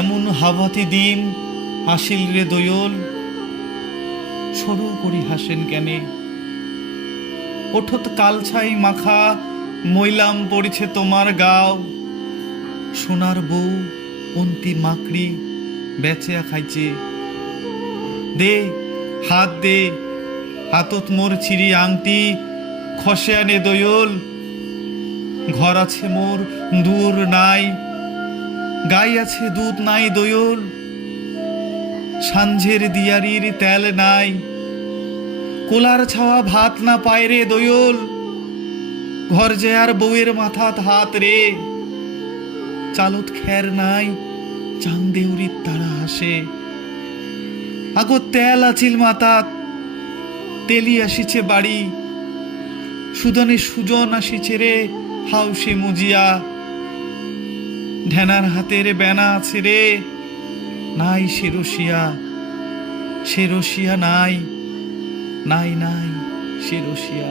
এমন হাবাতি দিন হাসিল রে দোয়ল, সরু করি হাসেন কেনে? ওঠত কালছাই মাখা মইলাম পড়েছে তোমার গাও, সোনার বউ অন্তি মাকড়ি বেচেয়া খাইছে। দে হাত দে, হাতত মোর চিরি আংটি খসে আনে দোয়ল। ঘর আছে মোর দূর নাই, গাই আছে দুধ নাই দোয়ল। সাঞ্ঝের দিয়ারির তেল নাই, কোলার ছাওয়া ভাত না পায় রে দোয়ল। ঘর যে আর বউয়ের মাথাত হাত রে, চালত খের নাই চান্দেউরির তারা হাসে। আগো তেল আছিল মাতাত, তেলি আসিছে বাড়ি। সুদনে সুজন আসিছে রে হাউসে মুজিয়া। ঢেনার হাতের বেনা আছে রে, নাই সে রসিয়া, সে রসিয়া নাই, নাই নাই সে রসিয়া।